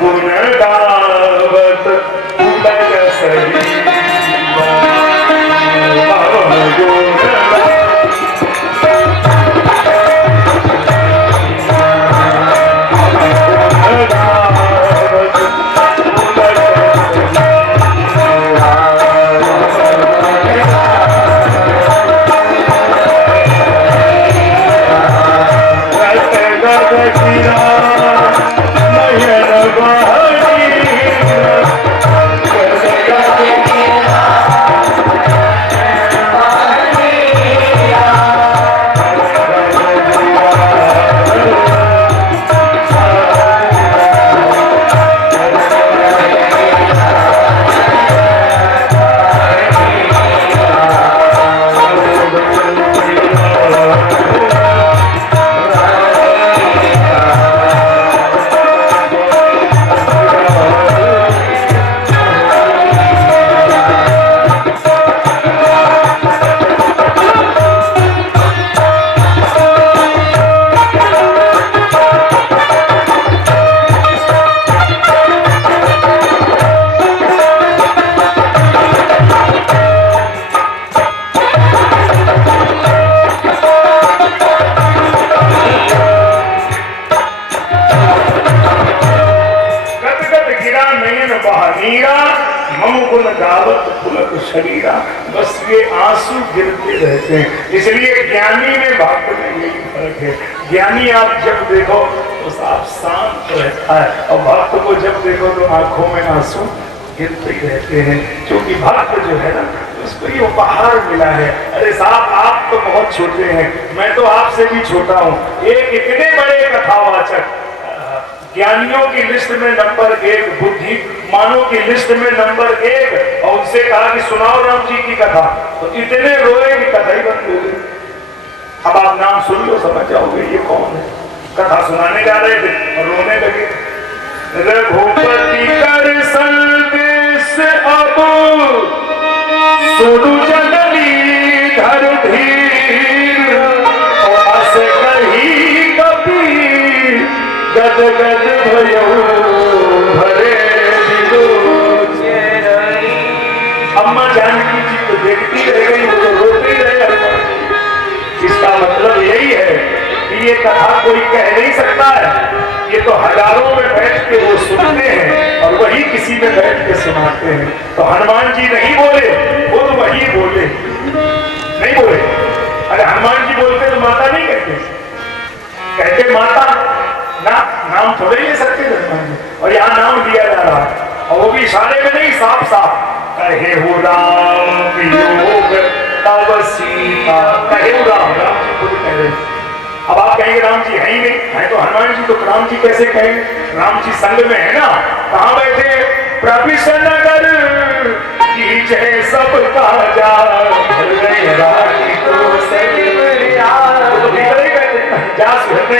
गुण गावत उलट सही शरीरा, बस ये आंसू गिरते रहते हैं। इसलिए ज्ञानी में भक्त में यही फर्क है। ज्ञानी आप जब देखो तो आप शांत रहता है, और भक्त को जब देखो तो आंखों में आंसू गिरते ही रहते हैं। क्योंकि भक्त जो है ना, उसको ये उपहार मिला है। अरे साहब, आप तो बहुत छोटे हैं, मैं तो आपसे भी छोटा हूँ। एक इतने बड़े कथावाचक, ज्ञानियों की लिस्ट में नंबर 1, बुद्धिमानों की लिस्ट में नंबर 1, और उनसे कहा कि सुनाओ राम जी की कथा, तो इतने रोए कि कथा ही बंद हो गई। अब आप नाम सुन लो, समझ जाओगे ये कौन है। कथा सुनाने जा रहे थे और रोने लगे। रघुपति कर संदेश अब सुनु जननी धर धीर, और अस कही कपी गद गद भयो भरे विलोचन। अम्मा जानकी जी तो देखती रह गई, वो तो रोती रहे हनुमान जी। इसका मतलब यही है कि ये कथा कोई कह नहीं सकता है, ये तो हजारों में बैठ के वो सुनते हैं और वही किसी में बैठ के सुनाते हैं। तो हनुमान जी नहीं बोले, वो तो वही बोले, नहीं बोले। अरे हनुमान जी बोलते तो माता नहीं कहते, कहते माता ना, नाम थोड़े ले सकते हनुमान जी। और यहाँ नाम दिया जा रहा है, और वो भी इशारे में नहीं, साफ साफ कहे हो राम वियोग तब सीता, कहे हो राम, राम जी खुद कह रहे। अब आप कहेंगे राम जी है ही नहीं, है तो हनुमान जी, तो राम जी कैसे कहेंगे? राम जी संग में है ना, कहाँ बैठे? प्रभिषण नगर की जय सब काजा,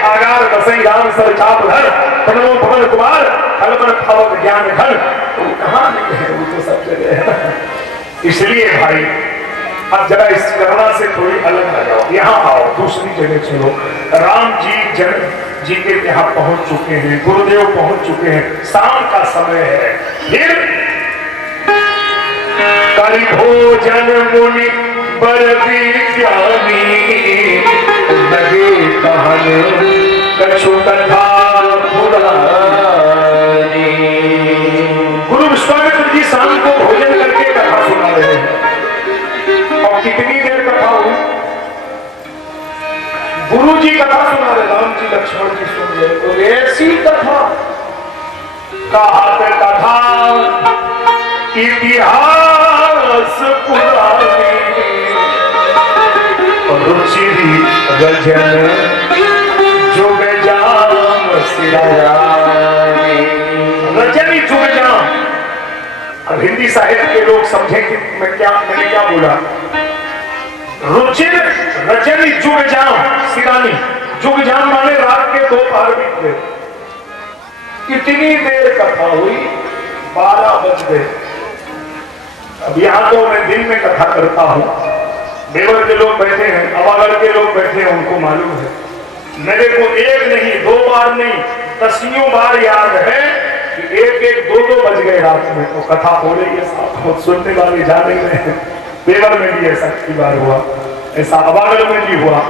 आगार बसई राम सर चाप धर, पनवो पवन कुमार फल पर फवक ज्ञान घन। तो कहाँ नहीं है, वो तो सब जगह है। इसलिए भाई अब जरा इस करुणा से थोड़ी अलग आ जाओ, यहाँ आओ, दूसरी जगह चलो। राम जी जन जी के यहाँ पहुंच चुके हैं, गुरुदेव पहुंच चुके हैं, शाम का समय है। फिर करि भोजन मुनि बर विज्ञानी, लगे कहन कछु कथा पुरानी। गुरु विश्वामित्र जी शाम को भोजन करके कथा सुना रहे हैं। और कितनी देर कथा हुई? गुरु जी कथा सुना रहे, राम जी लक्ष्मण जी सुन रहे। तो ऐसी कथा कहत कथा इतिहास पुरानी, रुचि गजन जुग जाम सिरानी। रजनी जुग जाम। अब हिंदी साहित्य के लोग समझे कि मैंने क्या बोला। रुचिर रजनी जुग जाम सिरानी, जुग जाम माने रात के 2 पहर बीत गए। इतनी देर कथा हुई, 12 बज गए। अब यहाँ तो मैं दिन में कथा करता हूँ, देवर के लोग बैठे हैं, अवागढ़ के लोग बैठे हैं, उनको मालूम है। मेरे को 1 नहीं 2 बार नहीं, 10 बार याद है कि गए रात में, तो कथा हो रही है, साथ सुनने वाले जा रहे हैं। पेवर में भी ऐसा कई बार हुआ, ऐसा अबागल में भी हुआ,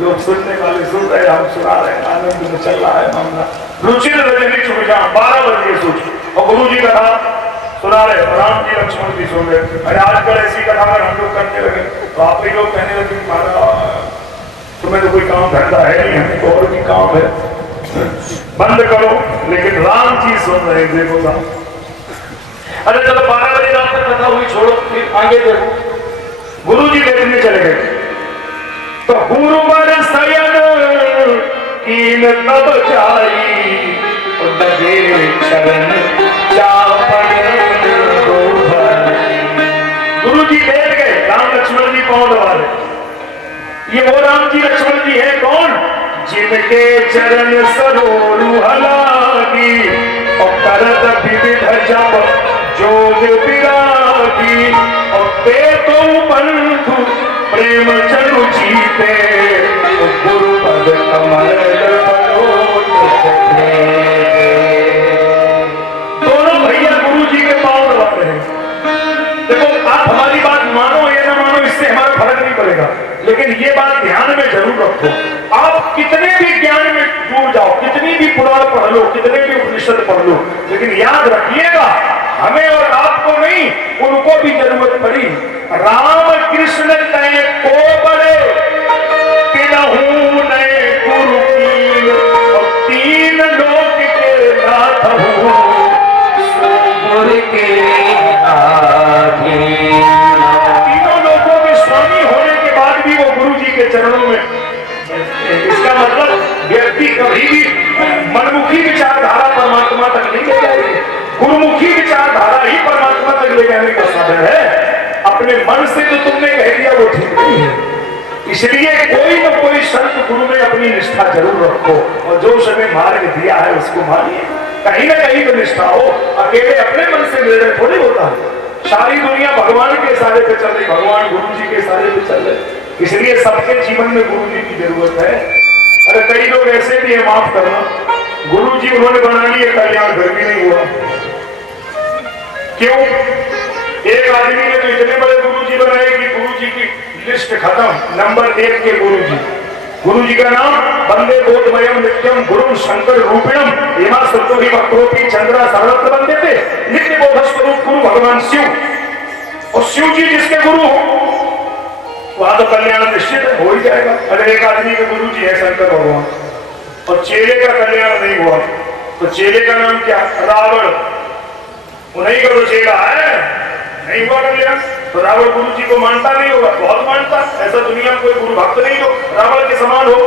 लोग सुनने वाले सुन रहे, हम सुना रहे, आनंद में चल रहा है मामला। रुचिर रजनी चुपजा 12 बजे सोच, और गुरु जी कथा सुना रहे, राम जी लक्ष्मण जी सुन रहे। अरे आजकल ऐसी कथा अगर हम लोग करने लगे तो आप ही लोग कहने लगे महाराज तुम्हें तो कोई काम धंधा है नहीं, हमें तो और भी काम है, बंद करो। लेकिन राम जी सुन रहे, देखो ना। अरे चलो 12 बजे रात तक कथा हुई, छोड़ो, फिर आगे देखो। गुरु जी लेटने चले गए, तो गुरुवर सयन कीन तब जाई, लगे चरण चापन गुरु जी बैठ गए, राम लक्ष्मण जी कौन वाले? ये वो राम जी लक्ष्मण जी है कौन? जिनके चरण सरोरु हलागी, और करत विविध जप जोग विरागी, और ते तो बंधु प्रेम चरु जीते, गुरु पद कमल दोनों भैया गुरु जी के पांव दबाते हैं। देखो आप हमारी बात मानो या ना मानो, इससे हमारा फर्क नहीं पड़ेगा, लेकिन ये बात ध्यान में जरूर रखो। आप कितने भी ज्ञान में डूब जाओ, कितनी भी पुराण पढ़ लो, कितने भी उपनिषद पढ़ लो, लेकिन याद रखिएगा हमें और आपको नहीं, उनको भी जरूरत पड़ी। राम कृष्ण तय को बड़े तिनहु नए गुरु कीन, और 3 लोक के नाथ हूँ गुरु के आधीन। 3 लोकों के स्वामी होने के बाद भी वो गुरु जी के चरणों में। इसका मतलब व्यक्ति कभी भी मनमुखी विचारधारा परमात्मा तक नहीं ले जाएगी, गुरुमुखी विचारधारा ही परमात्मा तक ले जाने का साधन है। अपने मन से तो तुमने कह दिया वो ठीक नहीं है, इसलिए कोई न कोई संत गुरु में अपनी निष्ठा जरूर रखो, और जो समय मार्ग दिया है उसको मानिए। कहीं ना कहीं तो निष्ठा हो, अकेले अपने मन से निर्णय थोड़ी होता है। सारी दुनिया भगवान के इशारे पे चल रही, भगवान गुरु जी के इशारे पे चल रहे, इसलिए सबके जीवन में गुरु जी की जरूरत है। अरे कई लोग ऐसे भी है, माफ करना, गुरु जी उन्होंने बना लिए कल्याण, घर भी नहीं हुआ। क्यों? एक आदमी ने तो इतने बड़े गुरु जी बनाए कि गुरु जी की लिस्ट खत्म। नंबर 1 के गुरु जी, गुरु जी का नाम वंदे बोधमयम नित्यम गुरु शंकर रूपिणम हेमा सत्तोहि वक्रोपी चंद्रा सर्वत्र वंदे थे, नित्य बोध स्वरूप गुरु भगवान शिव। और शिव जी जिसके गुरु हो वहां तो कल्याण निश्चित हो ही जाएगा। अगर एक आदमी के गुरु जी है शंकर भगवान, और चेले का कल्याण नहीं हुआ, तो चेले का नाम क्या? रावण। उन्हीं का तो चेला है, नहीं हुआ कल्याण, तो रावण गुरु जी को मानता नहीं होगा, बहुत मानता। ऐसा दुनिया में कोई गुरु भक्त नहीं हो रावण के समान हो,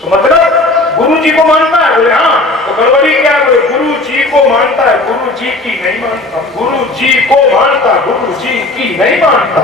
तो मतलब गुरु जी को मानता है। बोले हाँ, तो गड़बड़ी क्या है? गुरु जी को मानता है, गुरु जी की नहीं मानता, गुरु जी को मानता, गुरु जी की नहीं मानता।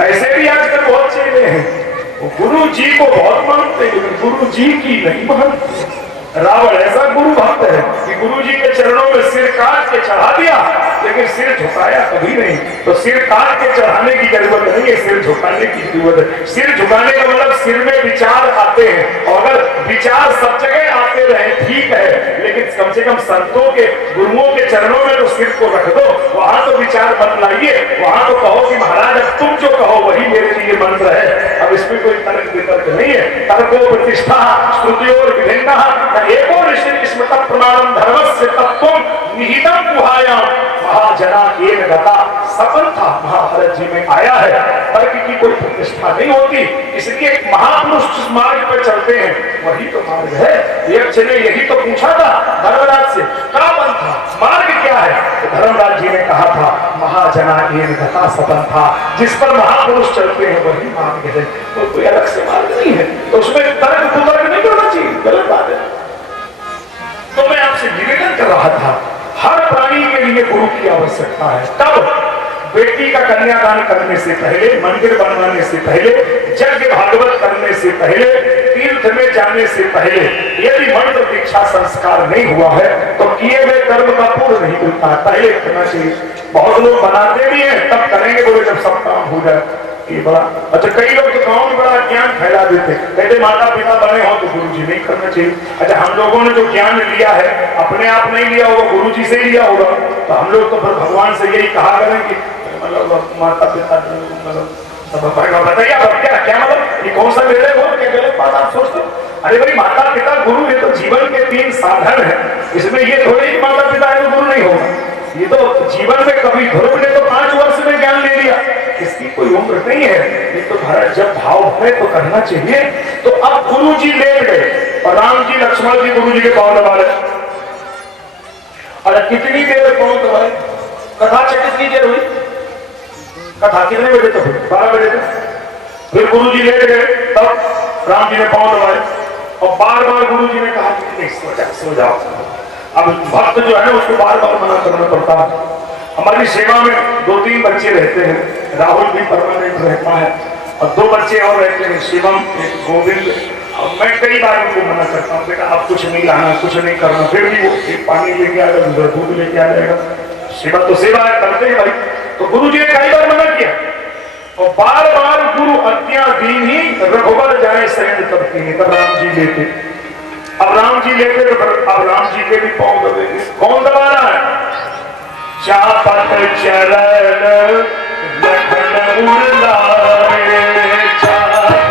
ऐसे भी आजकल बहुत चेले हैं, गुरु जी को बहुत मानते हैं, लेकिन गुरु जी की नहीं मानते। रावण ऐसा गुरु भक्त है कि गुरु जी के चरणों में सिर काट के चढ़ा दिया, लेकिन सिर झुकाया कभी नहीं। तो सिर काट के चढ़ाने की जरूरत नहीं है, सिर झुकाने की जरूरत है। सिर झुकाने का मतलब सिर में विचार आते हैं, और अगर विचार सब जगह आते रहे ठीक है, लेकिन कम से कम संतों के गुरुओं के चरणों में तो सिर को रख दो, वहां तो विचार मत लाइए, वहां तो कहो कि महाराज अब तुम जो कहो वही मेरे लिए मंत्र है। अब इसमें कोई तर्क वितर्क नहीं है। तर्को प्रतिष्ठा श्रुतियोर विभिन्ना एको ऋषि स्मृत प्रमाणम धर्मस्य तत्वम निहितम गुहायाम महाजना एक गता सफल था महाभारत जी में आया है। तर्क की कोई प्रतिष्ठा नहीं होती, इसलिए महापुरुष जिस मार्ग पर चलते हैं वही तो मार्ग है। एक चले यही तो पूछा था धर्मराज से, क्या पंथ था, मार्ग क्या है? तो धर्मराज जी ने कहा था महाजना एक गता सफल था, जिस पर महापुरुष चलते हैं वही मार्ग है, तो कोई अलग से मार्ग नहीं है। तो उसमें तर्क कुतर्क नहीं करना चाहिए, गलत बात है। तो मैं आपसे निवेदन कर रहा था, हर प्राणी के लिए गुरु की आवश्यकता है। तब बेटी का कन्यादान करने से पहले, मंदिर बनवाने से पहले, यज्ञ भागवत करने से पहले, तीर्थ में जाने से पहले यदि मंत्र दीक्षा संस्कार नहीं हुआ है तो किए हुए कर्म का पूर्ण तो नहीं मिलता, पहले करना चाहिए। बहुत लोग बनाते भी हैं तब करेंगे बोले जब सब काम हो जाए, ये बड़ा अच्छा। कई लोग तो गाँव में बड़ा ज्ञान फैला देते, कहते माता पिता बने हो तो गुरु जी नहीं करना चाहिए। अच्छा, हम लोगों ने जो ज्ञान लिया है अपने आप नहीं लिया होगा, गुरु जी से ही लिया होगा, तो हम लोग तो फिर भगवान से यही कहा करेंगे मतलब माता पिता मतलब बताइए अब क्या क्या मतलब ये कौन सा निर्णय हो, क्या गलत बात आप सोचते? अरे भाई माता पिता गुरु ये तो जीवन के 3 साधन है, इसमें ये थोड़ी कि माता पिता है तो गुरु नहीं होगा। ये तो जीवन में कभी ध्रुव ने तो 5 वर्ष में ज्ञान ले लिया, इसकी कोई उम्र नहीं है। ये तो भारत जब भाव है तो करना चाहिए। तो अब गुरु जी लेट गए और राम जी लक्ष्मण जी गुरु जी के पांव दबा रहे। अरे कितनी देर पांव दबाए, कथा कितनी देर हुई, कथा कितने बजे तक हुई, 12 बजे तक। फिर गुरु जी लेट गए, तब राम जी ने पांव दबाए और बार बार गुरु जी ने कहा कि नहीं सो जाओ। अब भक्त जो है उसको बार बार मना करना पड़ता है। हमारी सेवा में 2-3 बच्चे रहते हैं, राहुल भी परमानेंट रहता है और 2 बच्चे और रहते हैं, शिवम एक गोविंद। मैं कई बार उनको मना करता हूँ बेटा आप कुछ नहीं लाना, कुछ नहीं करना, फिर भी वो एक पानी लेके आएगा, दूसरा दूध लेके आ जाएगा। सेवा तो सेवा है, करते हैं भाई। तो गुरु जी ने कई बार मना किया और बार बार गुरु आज्ञा दीन ही रघुबर जाए शरण करते हैं, तब राम जी लेते। अब राम जी लेते तो अब राम जी के भी पांव दबेंगे। कौन दबा रहा है? चापत चरण लखन उड़लाए, चापत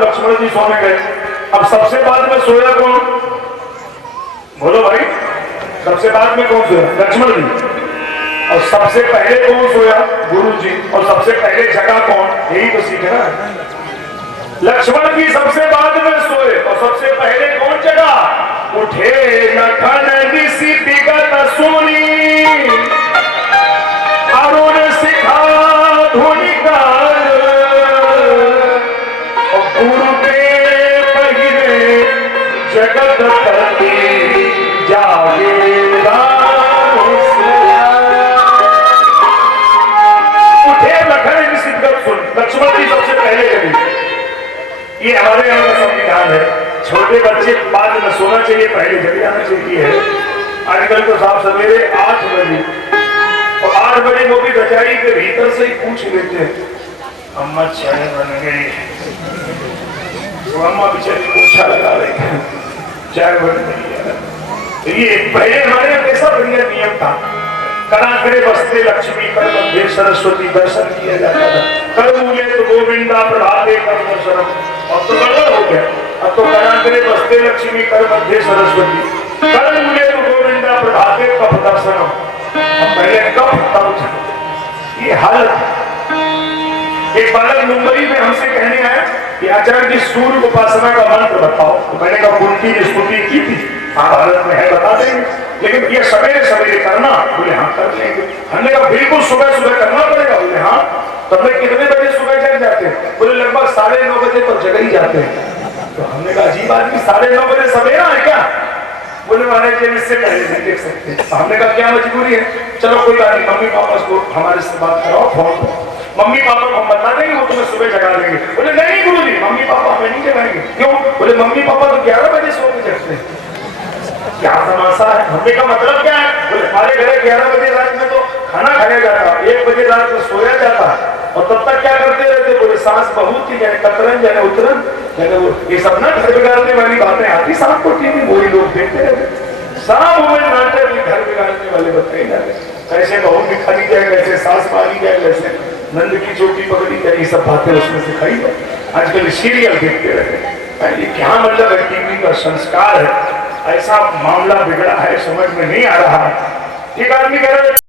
लक्ष्मण जी सोने गए। अब सबसे बाद में सोया कौन? बोलो भाई, सबसे बाद में कौन सोया? लक्ष्मण जी। और सबसे पहले कौन सोया? गुरु जी। और सबसे पहले जगा कौन? यही तो सीखना है। लक्ष्मण जी सबसे बाद में सोए और सबसे पहले कौन जगा? उठे लखन ऋषि दिगत सुनी, अरुण शिखा धुनि काल, गुरु के पहिरे जगत पति जागे उठे लखन ऋषि दिगत सुन। लक्ष्मण जी सबसे पहले कभी, ये हमारे यहाँ का संविधान है, छोटे बच्चे बाद में सोना चाहिए, पहले जग जाना चाहिए है। आजकल तो साफ सवेरे 8 बजे और 8 बजे वो भी रजाई के भीतर से ही पूछ लेते हैं अम्मा चाय बन गई, तो अम्मा बेचारी पोछा लगा रही है, चाय बन गई है। तो ये पहले हमारे यहाँ कैसा बढ़िया नियम था, कराकरे बसते लक्ष्मी कर मध्य सरस्वती दर्शन किया जाता था। कर मूले तो गोविंदा प्रभाते कर दर्शनम। अब तो गड़बड़ हो गया, अब तो कराकरे बसते लक्ष्मी कर मध्य सरस्वती, कर मूले तो गोविंदा प्रभाते कप दर्शनम। अब पहले कप तब ये हालत। एक बालक मुंबई में हमसे कहने आया कि आचार्य जी सूर्य उपासना का मंत्र बताओ। तो मैंने कहा कुंती की स्तुति की थी, महाभारत में है, बता देंगे, लेकिन ये सवेरे सवेरे करना। बोले हाँ कर लेंगे। हमने कहा बिल्कुल सुबह सुबह करना पड़ेगा। बोले हाँ। तब मैं कितने बजे सुबह जग जाते हैं? बोले लगभग 9:30 बजे तो जग ही जाते हैं। तो हमने कहा अजीब आदमी, 9:30 बजे सवेरा है क्या? बोले महाराज जी इससे पहले नहीं देख सकते। हमने कहा क्या मजबूरी है? चलो कोई बात नहीं, मम्मी पापा को हमारे से बात कराओ फोन पर, मम्मी पापा को हम बता देंगे, वो तुम्हें सुबह जगा देंगे। बोले नहीं गुरु जी, मम्मी पापा हमें नहीं जगाएंगे। क्यों? बोले मम्मी पापा तो 11 बजे सो के जगते हैं। क्या तमाशा है? हमने का मतलब क्या है? बोले हमारे घर 11 बजे रात में तो खाना खाया जाता, 1 बजे रात में सोया जाता, और तब तक क्या करते रहते? बोले सांस बहुत थी, जाने कतरन जाने उतरन जाने वो, ये सब ना घर बिगाड़ने वाली बातें आती सांप को टीवी वही लोग देखते रहते। सांप में नाटक घर बिगाड़ने वाले बताए जाते, कैसे बहू दिखाई जाए, कैसे सांस मारी जाए, कैसे नंद की चोटी पकड़ी जाए, ये सब बातें उसमें सिखाई जाए। आजकल सीरियल देखते रहते। ये क्या मतलब है, टीवी का संस्कार है, ऐसा मामला बिगड़ा है, समझ में नहीं आ रहा है। एक आदमी कह रहा है